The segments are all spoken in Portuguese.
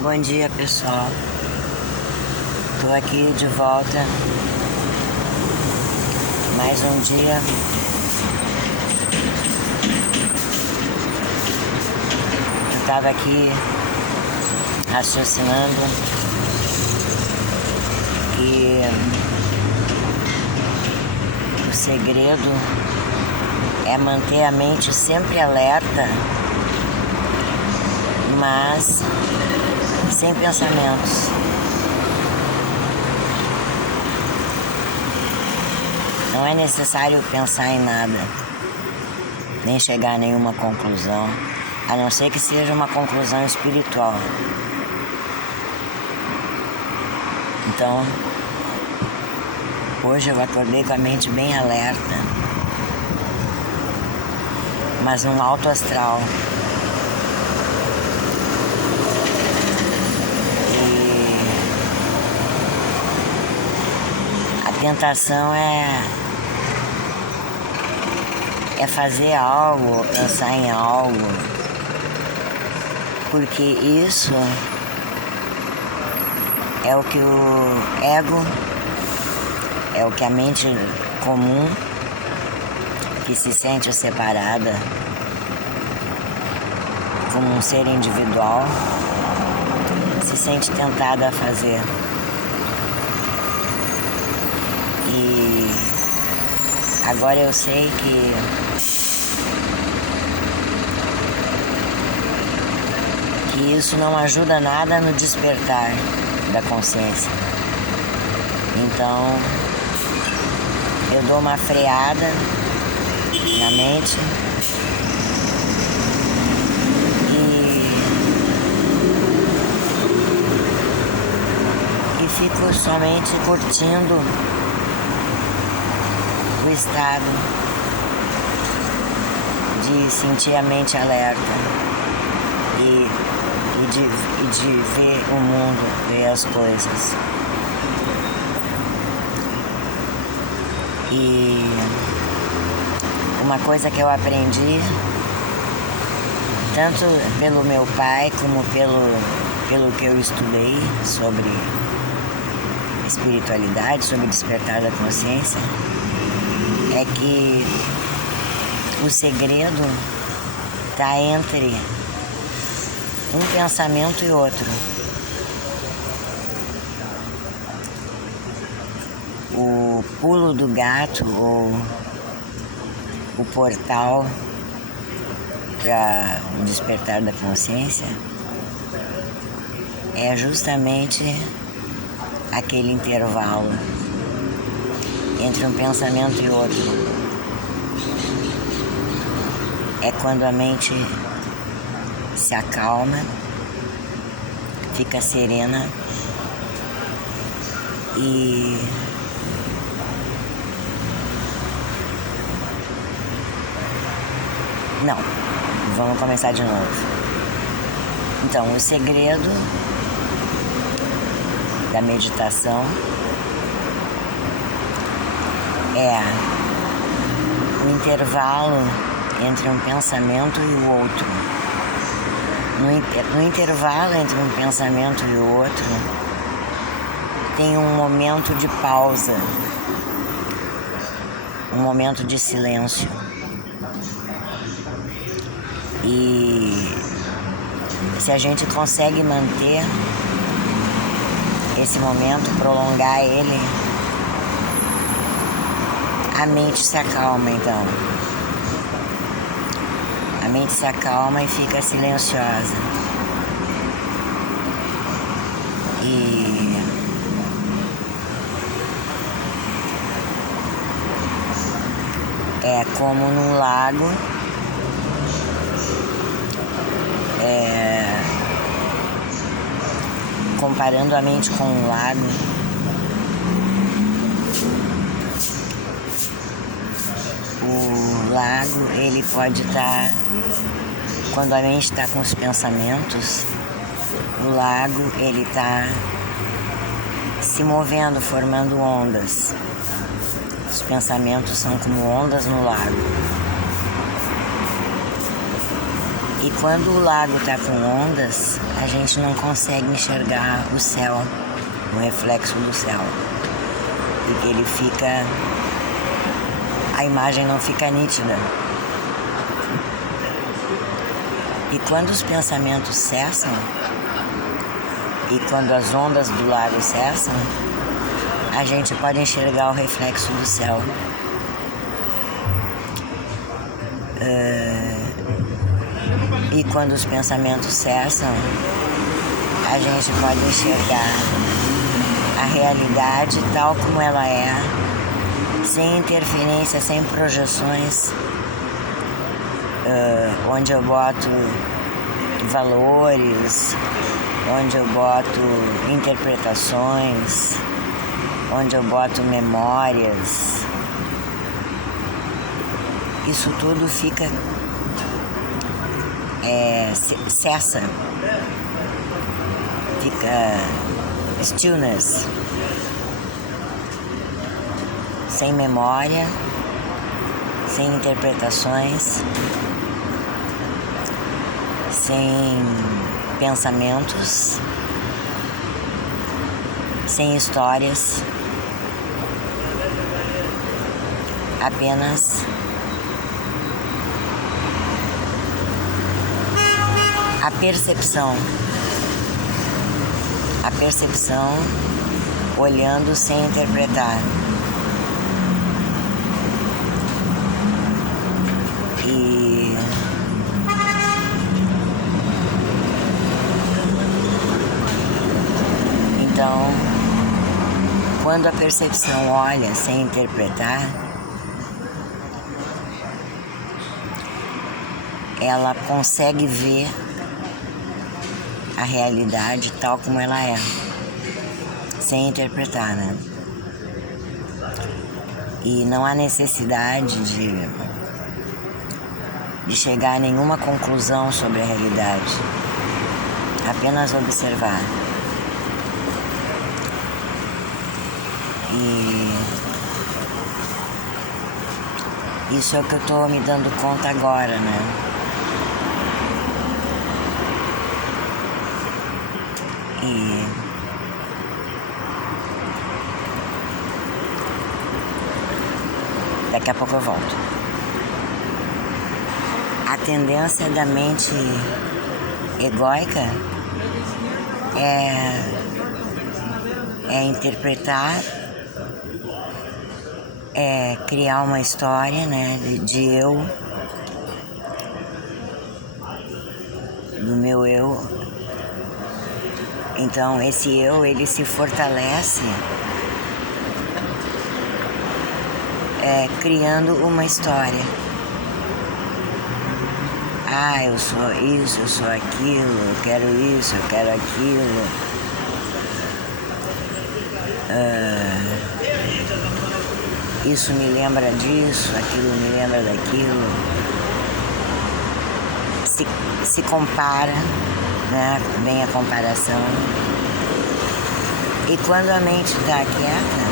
Bom dia, pessoal. Tô aqui de volta. Mais um dia. Eu tava aqui raciocinando que o segredo é manter a mente sempre alerta, mas sem pensamentos. Não é necessário pensar em nada, nem chegar a nenhuma conclusão, a não ser que seja uma conclusão espiritual. Então, hoje eu acordei com a mente bem alerta, mas num alto astral. A tentação é fazer algo, pensar em algo, porque isso é o que o ego, é o que a mente comum, que se sente separada como um ser individual, se sente tentada a fazer. E agora eu sei que isso não ajuda nada no despertar da consciência. Então, eu dou uma freada na mente e fico somente curtindo o estado de sentir a mente alerta e de ver o mundo, ver as coisas. E uma coisa que eu aprendi, tanto pelo meu pai como pelo que eu estudei sobre espiritualidade, sobre despertar da consciência, é que o segredo está entre um pensamento e outro. O pulo do gato ou o portal para o despertar da consciência é justamente aquele intervalo entre um pensamento e outro. É quando a mente se acalma, fica serena e não, vamos começar de novo. Então, o segredo da meditação é o intervalo entre um pensamento e o outro. No intervalo entre um pensamento e o outro, tem um momento de pausa, um momento de silêncio. E se a gente consegue manter esse momento, prolongar ele, a mente se acalma então. A mente se acalma e fica silenciosa. E é como num lago, comparando a mente com um lago, o lago, ele pode estar, quando a mente está com os pensamentos, o lago, ele está se movendo, formando ondas. Os pensamentos são como ondas no lago. E quando o lago está com ondas, a gente não consegue enxergar o céu, o reflexo do céu. Porque ele fica... a imagem não fica nítida. E quando os pensamentos cessam, e quando as ondas do lago cessam, a gente pode enxergar o reflexo do céu. E quando os pensamentos cessam, a gente pode enxergar a realidade tal como ela é, sem interferência, sem projeções, onde eu boto valores, onde eu boto interpretações, onde eu boto memórias. Isso tudo fica... cessa, fica stillness, sem memória, sem interpretações, sem pensamentos, sem histórias, apenas a percepção olhando sem interpretar. E então, quando a percepção olha sem interpretar, ela consegue ver a realidade tal como ela é, sem interpretar, né? E não há necessidade de chegar a nenhuma conclusão sobre a realidade, apenas observar. E isso é o que eu estou me dando conta agora, né? E daqui a pouco eu volto. A tendência da mente egóica é interpretar, é criar uma história, né, de eu, do meu eu. Então esse eu, ele se fortalece criando uma história. Ah, eu sou isso, eu sou aquilo, eu quero isso, eu quero aquilo. Isso me lembra disso, aquilo me lembra daquilo. Se compara, né? Vem a comparação. E quando a mente está quieta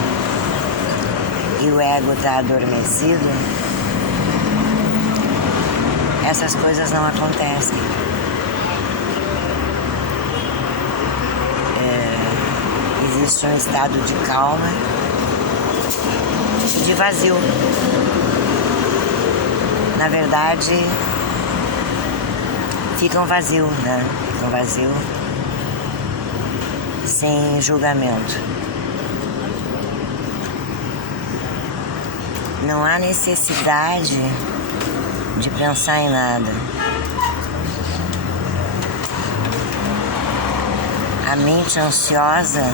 e o ego está adormecido, essas coisas não acontecem. Existe um estado de calma e de vazio. Na verdade, fica um vazio, né? Fica um vazio sem julgamento. Não há necessidade de pensar em nada. A mente ansiosa,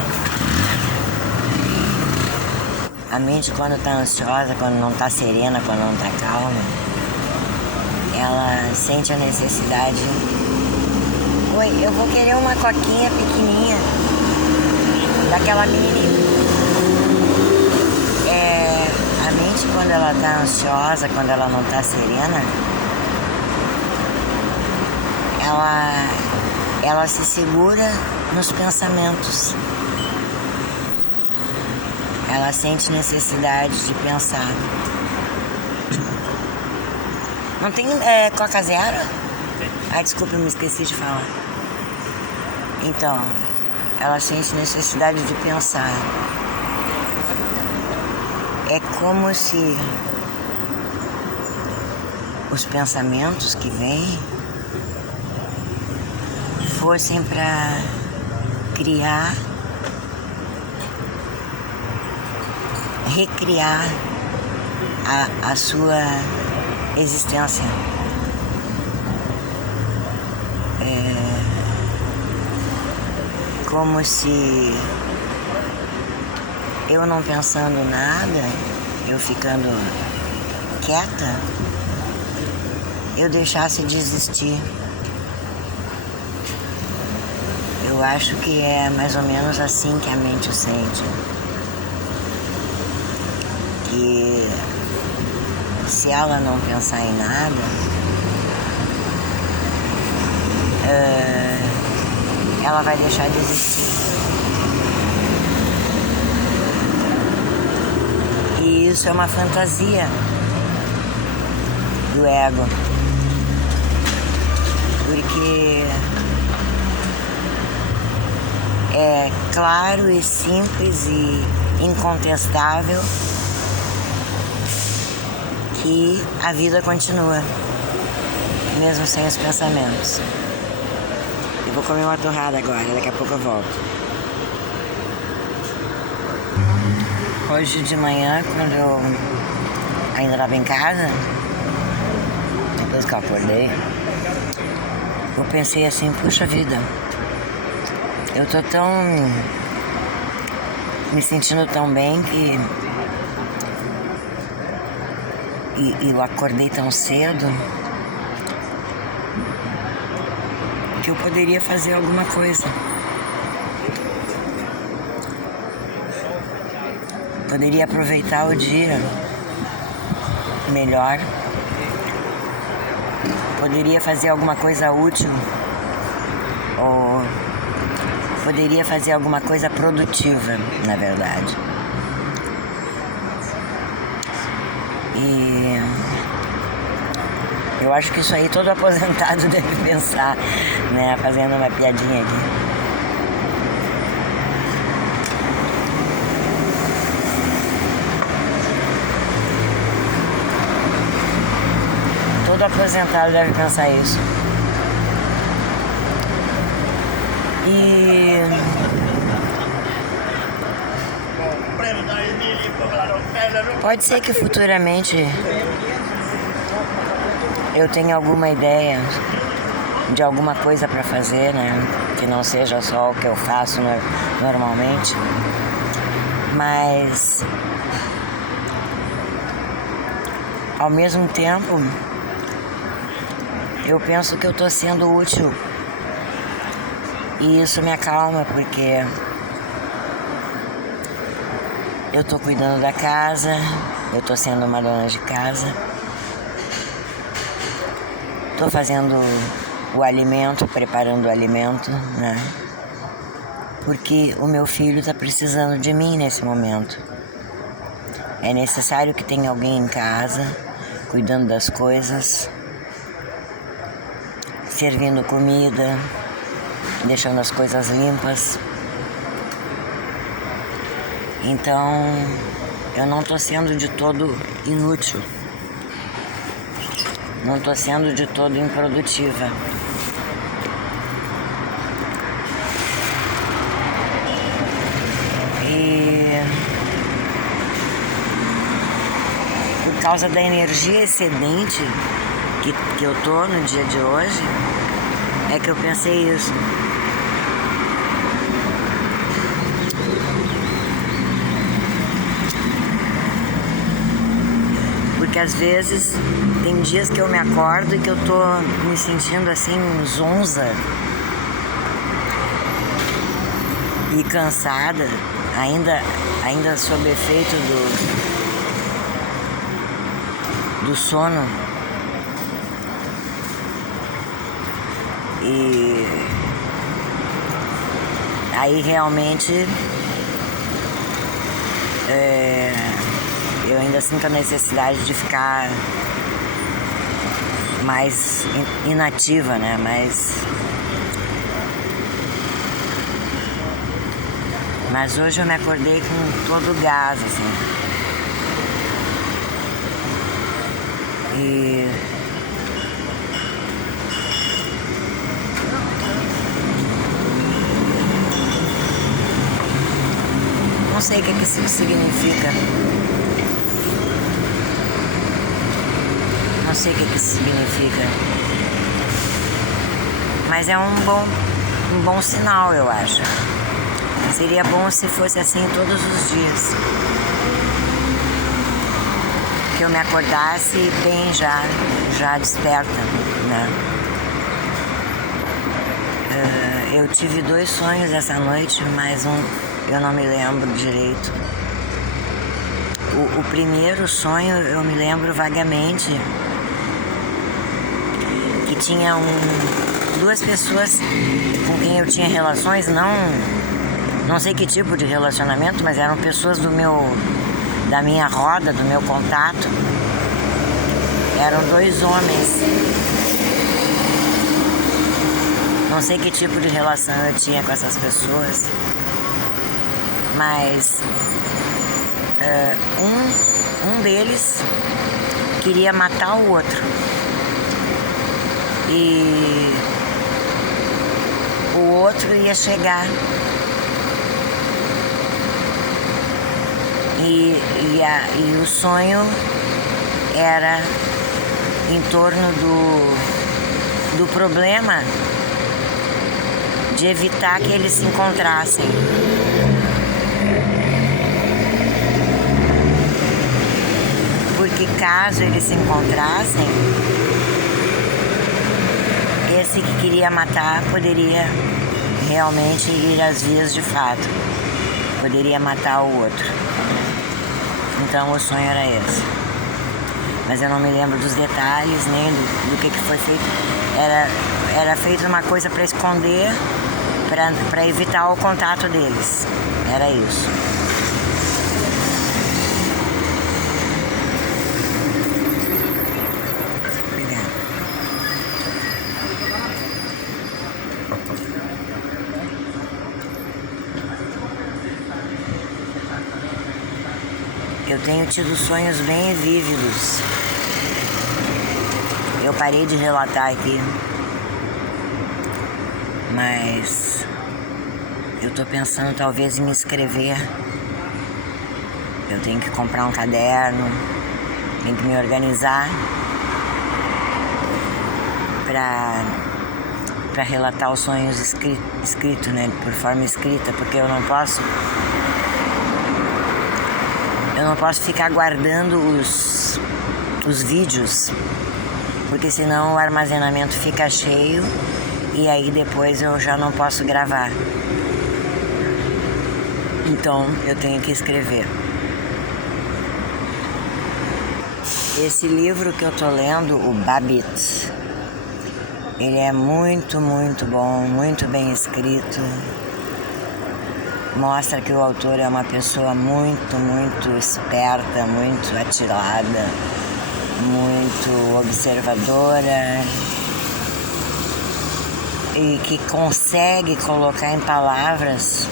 a mente quando está ansiosa, quando não está serena, quando não está calma, ela sente a necessidade. Oi, eu vou querer uma coquinha pequenininha, daquela mini. A mente quando ela está ansiosa, quando ela não está serena, ela se segura nos pensamentos. Ela sente necessidade de pensar. Não tem Coca Zero? Desculpa, eu me esqueci de falar. Então, ela sente necessidade de pensar. É como se os pensamentos que vêm fossem para criar, recriar a sua existência. Como se eu não pensando nada, eu ficando quieta, eu deixasse de existir. Eu acho que é mais ou menos assim que a mente sente. Que se ela não pensar em nada, ela vai deixar de existir. E isso é uma fantasia do ego. Porque é claro e simples e incontestável que a vida continua, mesmo sem os pensamentos. Eu vou comer uma torrada agora, daqui a pouco eu volto. Hoje de manhã, quando eu ainda estava em casa, depois que eu acordei, eu pensei assim, puxa vida, eu tô me sentindo tão bem que e eu acordei tão cedo que eu poderia fazer alguma coisa. Poderia aproveitar o dia melhor. Poderia fazer alguma coisa útil. Ou poderia fazer alguma coisa produtiva, na verdade. E eu acho que isso aí todo aposentado deve pensar, né? Fazendo uma piadinha aqui. Todo aposentado deve pensar isso. E pode ser que futuramente eu tenha alguma ideia de alguma coisa para fazer, né? Que não seja só o que eu faço normalmente. Mas ao mesmo tempo eu penso que eu tô sendo útil. E isso me acalma, porque eu tô cuidando da casa, eu tô sendo uma dona de casa, tô fazendo o alimento, preparando o alimento, né? Porque o meu filho tá precisando de mim nesse momento. É necessário que tenha alguém em casa, cuidando das coisas, servindo comida, deixando as coisas limpas. Então, eu não tô sendo de todo inútil. Não tô sendo de todo improdutiva. E por causa da energia excedente que eu tô no dia de hoje, é que eu pensei isso. Porque às vezes tem dias que eu me acordo e que eu tô me sentindo assim zonza e cansada, ainda sob efeito do sono. E aí realmente eu ainda sinto a necessidade de ficar mais inativa, né? Mas hoje eu me acordei com todo o gás, assim. E não sei o que isso significa. Não sei o que isso significa. Mas é um bom sinal, eu acho. Seria bom se fosse assim todos os dias. Que eu me acordasse bem já desperta, né? Eu tive 2 sonhos essa noite, mas eu não me lembro direito. O primeiro sonho eu me lembro vagamente que tinha 2 pessoas com quem eu tinha relações, não sei que tipo de relacionamento, mas eram pessoas da minha roda, do meu contato. Eram 2 homens. Não sei que tipo de relação eu tinha com essas pessoas, mas um deles queria matar o outro. E o outro ia chegar. E o sonho era em torno do problema de evitar que eles se encontrassem. Porque caso eles se encontrassem, esse que queria matar poderia realmente ir às vias de fato. Poderia matar o outro. Então o sonho era esse. Mas eu não me lembro dos detalhes, nem do que foi feito. Era feito uma coisa para esconder, para evitar o contato deles. Era isso. Obrigada. Eu tenho tido sonhos bem vívidos. Eu parei de relatar aqui, mas eu tô pensando talvez em me escrever. Eu tenho que comprar um caderno, tenho que me organizar para relatar os sonhos escrito, né, por forma escrita, porque eu não posso ficar guardando os vídeos, porque senão o armazenamento fica cheio e aí depois eu já não posso gravar. Então eu tenho que escrever. Esse livro que eu tô lendo, o Babbitt, ele é muito, muito bom, muito bem escrito. Mostra que o autor é uma pessoa muito, muito esperta, muito atirada, muito observadora e que consegue colocar em palavras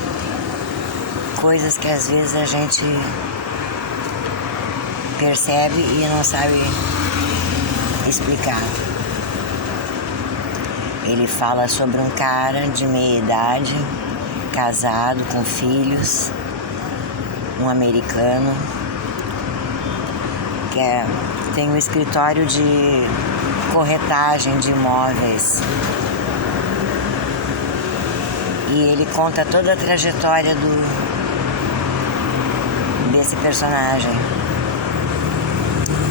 coisas que às vezes a gente percebe e não sabe explicar. Ele fala sobre um cara de meia idade, casado, com filhos, um americano, que tem um escritório de corretagem de imóveis. E ele conta toda a trajetória desse personagem.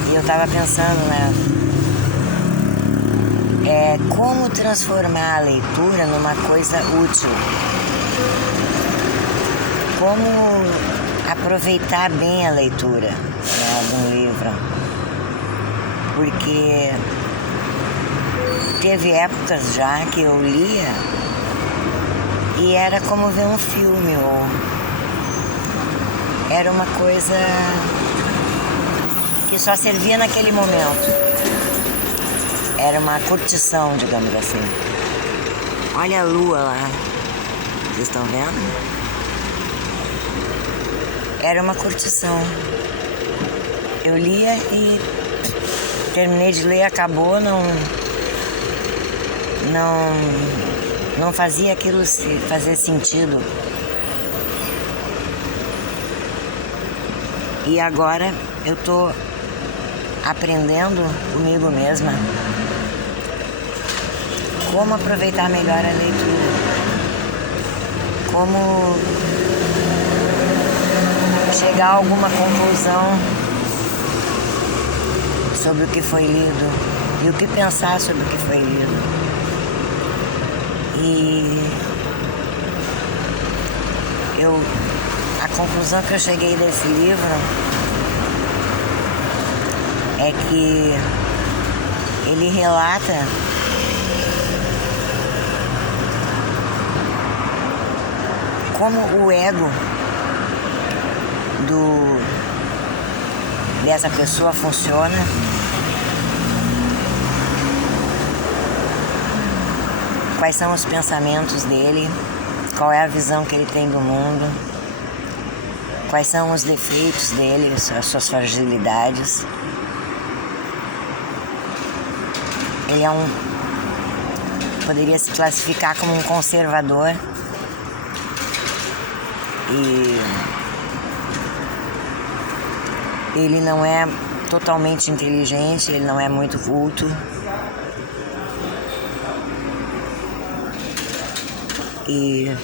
E eu tava pensando, né? Como transformar a leitura numa coisa útil. Como aproveitar bem a leitura, né, de um livro. Porque teve épocas já que eu lia e era como ver um filme, ou era uma coisa que só servia naquele momento. Era uma curtição, digamos assim. Olha a lua lá. Vocês estão vendo? Era uma curtição. Eu lia e terminei de ler, acabou, não fazia aquilo fazer sentido. E agora eu tô aprendendo comigo mesma como aproveitar melhor a leitura, como chegar a alguma conclusão sobre o que foi lido e o que pensar sobre o que foi lido. E a conclusão que eu cheguei desse livro é que ele relata como o ego dessa pessoa funciona, quais são os pensamentos dele, qual é a visão que ele tem do mundo, quais são os defeitos dele, as suas fragilidades. Ele poderia se classificar como um conservador e ele não é totalmente inteligente, ele não é muito culto. E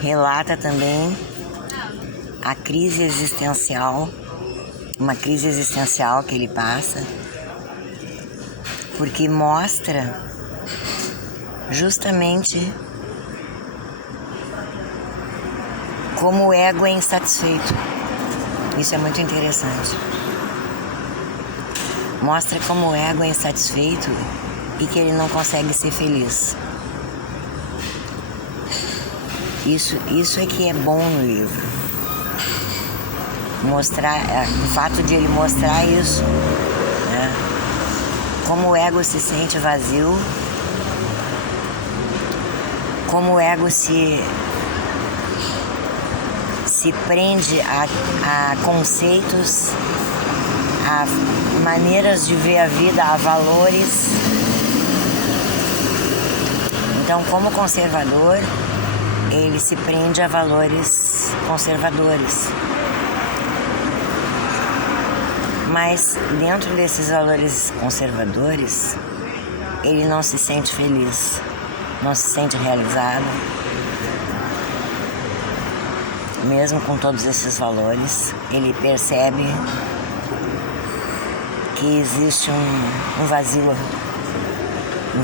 relata também a crise existencial, uma crise existencial que ele passa, porque mostra justamente como o ego é insatisfeito. Isso é muito interessante. Mostra como o ego é insatisfeito e que ele não consegue ser feliz. Isso é que é bom no livro. Mostrar, o fato de ele mostrar isso, né? Como o ego se sente vazio, como o ego se prende a conceitos, a maneiras de ver a vida, a valores. Então, como conservador, ele se prende a valores conservadores. Mas dentro desses valores conservadores, ele não se sente feliz, não se sente realizado. Mesmo com todos esses valores, ele percebe que existe um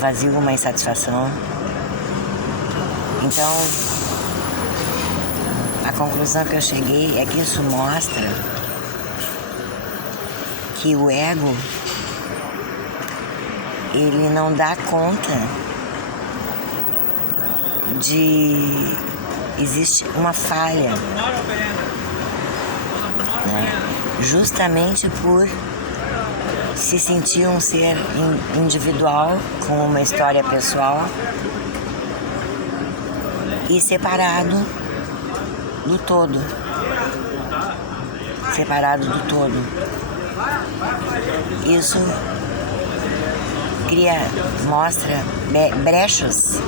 vazio, uma insatisfação. Então, a conclusão que eu cheguei é que isso mostra que o ego, ele não dá conta de... Existe uma falha, né? Justamente por se sentir um ser individual, com uma história pessoal e separado do todo. Isso mostra brechas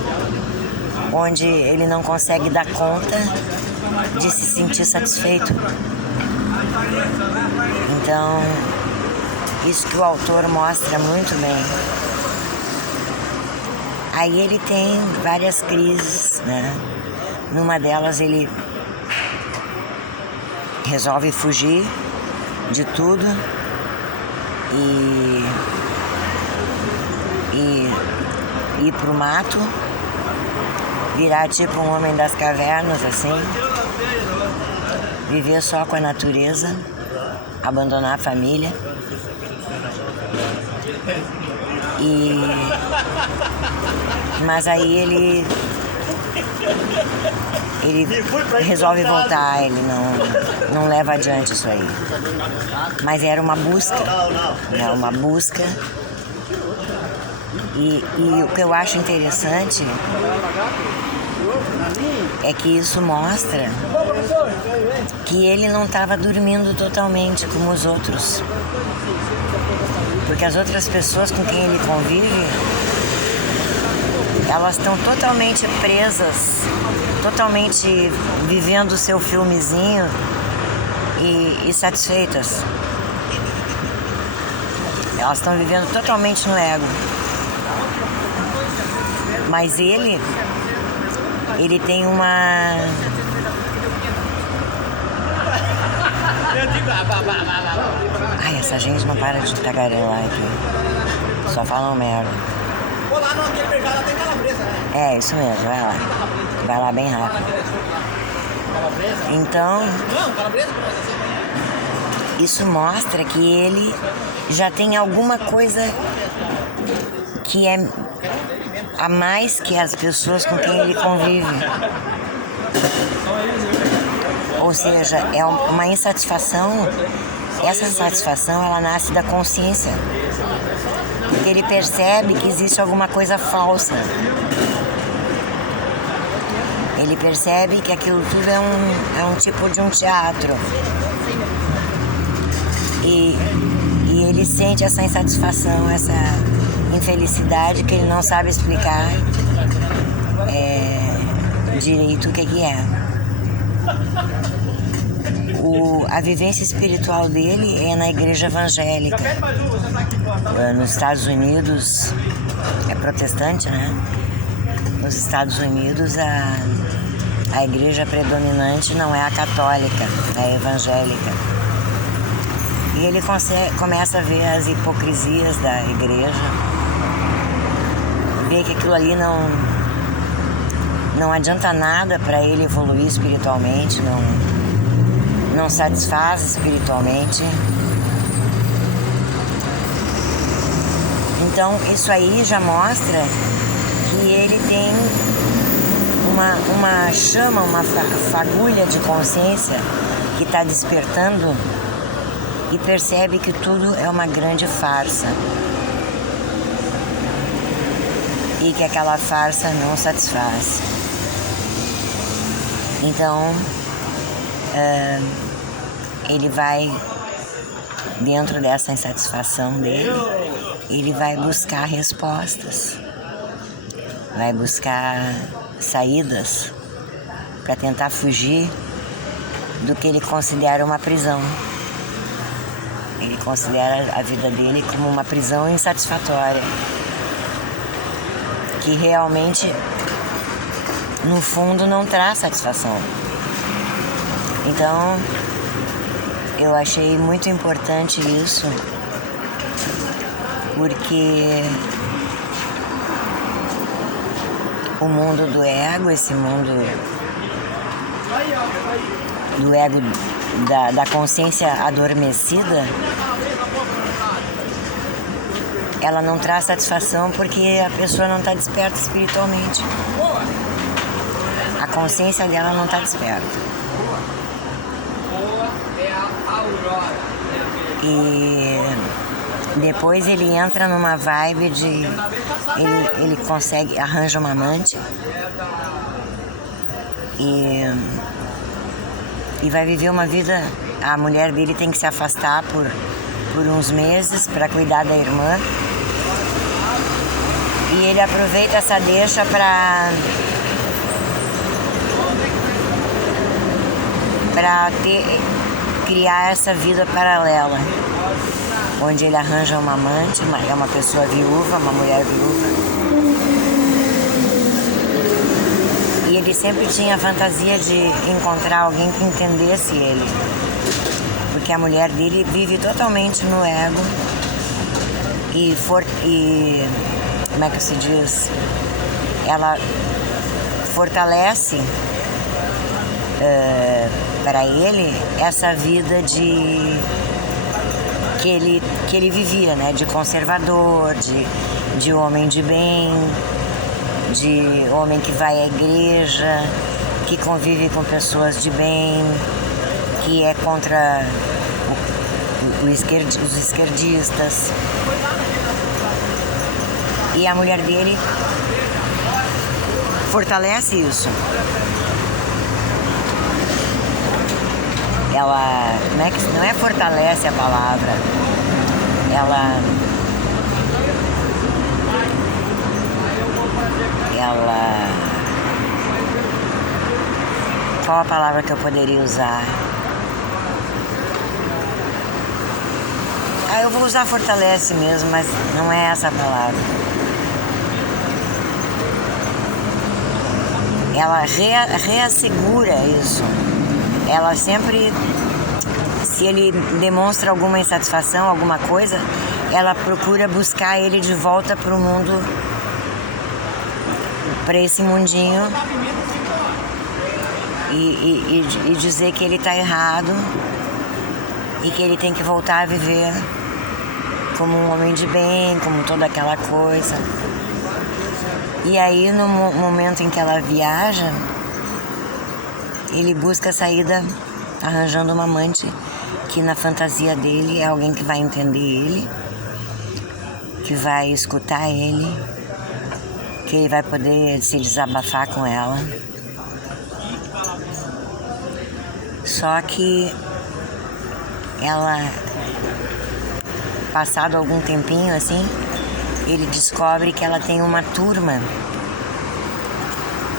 onde ele não consegue dar conta de se sentir satisfeito. Então, isso que o autor mostra muito bem. Aí ele tem várias crises, né? Numa delas ele resolve fugir de tudo e ir pro mato, virar tipo um homem das cavernas, assim, viver só com a natureza, abandonar a família. Mas aí ele resolve voltar, ele não leva adiante isso aí. Mas era uma busca, né? Uma busca E o que eu acho interessante é que isso mostra que ele não estava dormindo totalmente como os outros. Porque as outras pessoas com quem ele convive, elas estão totalmente presas, totalmente vivendo o seu filmezinho e satisfeitas. Elas estão vivendo totalmente no ego. Mas ele tem uma... Ai, essa gente não para de tagarelar aqui. Só falam merda. Vou lá naquele mercado, lá tem calabresa, né? É, isso mesmo, vai lá. Vai lá bem rápido. Calabresa? Então, Não, calabresa pra você. isso mostra que ele já tem alguma coisa que é a mais que as pessoas com quem ele convive. Ou seja, é uma insatisfação. Essa insatisfação, ela nasce da consciência. Porque ele percebe que existe alguma coisa falsa. Ele percebe que aquilo tudo é um tipo de um teatro. E ele sente essa insatisfação, essa infelicidade que ele não sabe explicar direito o que é. A vivência espiritual dele é na igreja evangélica. Nos Estados Unidos, é protestante, né? Nos Estados Unidos, a igreja predominante não é a católica, é a evangélica. E ele começa a ver as hipocrisias da igreja, vê que aquilo ali não adianta nada para ele evoluir espiritualmente, não satisfaz espiritualmente. Então isso aí já mostra que ele tem uma chama, uma fagulha de consciência que está despertando e percebe que tudo é uma grande farsa e que aquela farsa não satisfaz. Então ele vai, dentro dessa insatisfação dele, ele vai buscar respostas, vai buscar saídas para tentar fugir do que ele considera uma prisão. Ele considera a vida dele como uma prisão insatisfatória, que realmente, no fundo, não traz satisfação. Então, eu achei muito importante isso, porque o mundo do ego, esse mundo do ego, da consciência adormecida, ela não traz satisfação porque a pessoa não está desperta espiritualmente. A consciência dela não está desperta. E depois ele entra numa vibe de... Ele consegue, arranja uma amante e vai viver uma vida... A mulher dele tem que se afastar por uns meses para cuidar da irmã. E ele aproveita essa deixa para criar essa vida paralela, onde ele arranja uma amante, é uma pessoa viúva, uma mulher viúva. E ele sempre tinha a fantasia de encontrar alguém que entendesse ele, porque a mulher dele vive totalmente no ego e como é que se diz? Ela fortalece para ele essa vida que ele vivia, né? De conservador, de homem de bem, de homem que vai à igreja, que convive com pessoas de bem, que é contra os esquerdistas. E a mulher dele fortalece isso. Ela, não é fortalece a palavra, ela qual a palavra que eu poderia usar? Eu vou usar fortalece mesmo, mas não é essa a palavra. Ela reassegura isso. Ela sempre, se ele demonstra alguma insatisfação, alguma coisa, ela procura buscar ele de volta para o mundo, para esse mundinho, e dizer que ele está errado e que ele tem que voltar a viver como um homem de bem, como toda aquela coisa. E aí, no momento em que ela viaja, ele busca a saída arranjando uma amante que na fantasia dele é alguém que vai entender ele, que vai escutar ele, que ele vai poder se desabafar com ela. Só que ela, passado algum tempinho assim, ele descobre que ela tem uma turma.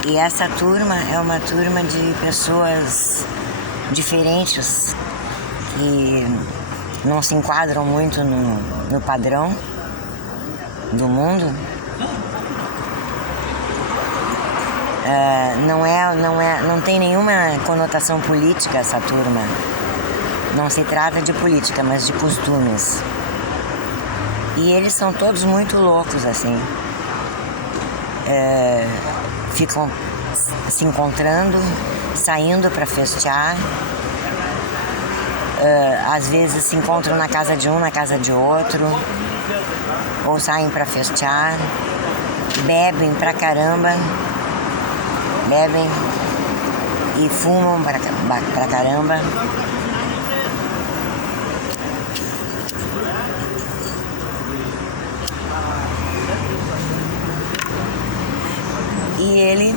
E essa turma é uma turma de pessoas diferentes que não se enquadram muito no padrão do mundo. Não tem nenhuma conotação política essa turma. Não se trata de política, mas de costumes. E eles são todos muito loucos, assim. Ficam se encontrando, saindo para festear. Às vezes se encontram na casa de um, na casa de outro. Ou saem para festear. Bebem pra caramba. Bebem e fumam pra caramba. E ele,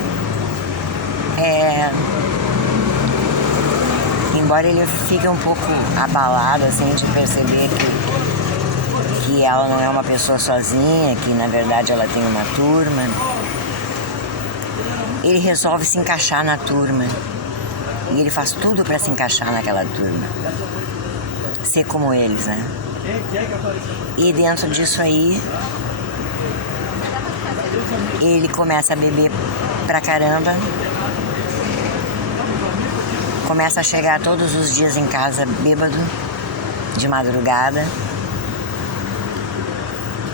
embora ele fique um pouco abalado, assim, de perceber que ela não é uma pessoa sozinha, que na verdade ela tem uma turma, ele resolve se encaixar na turma. E ele faz tudo para se encaixar naquela turma. Ser como eles, né? E dentro disso aí, ele começa a beber pra caramba. Começa a chegar todos os dias em casa bêbado, de madrugada.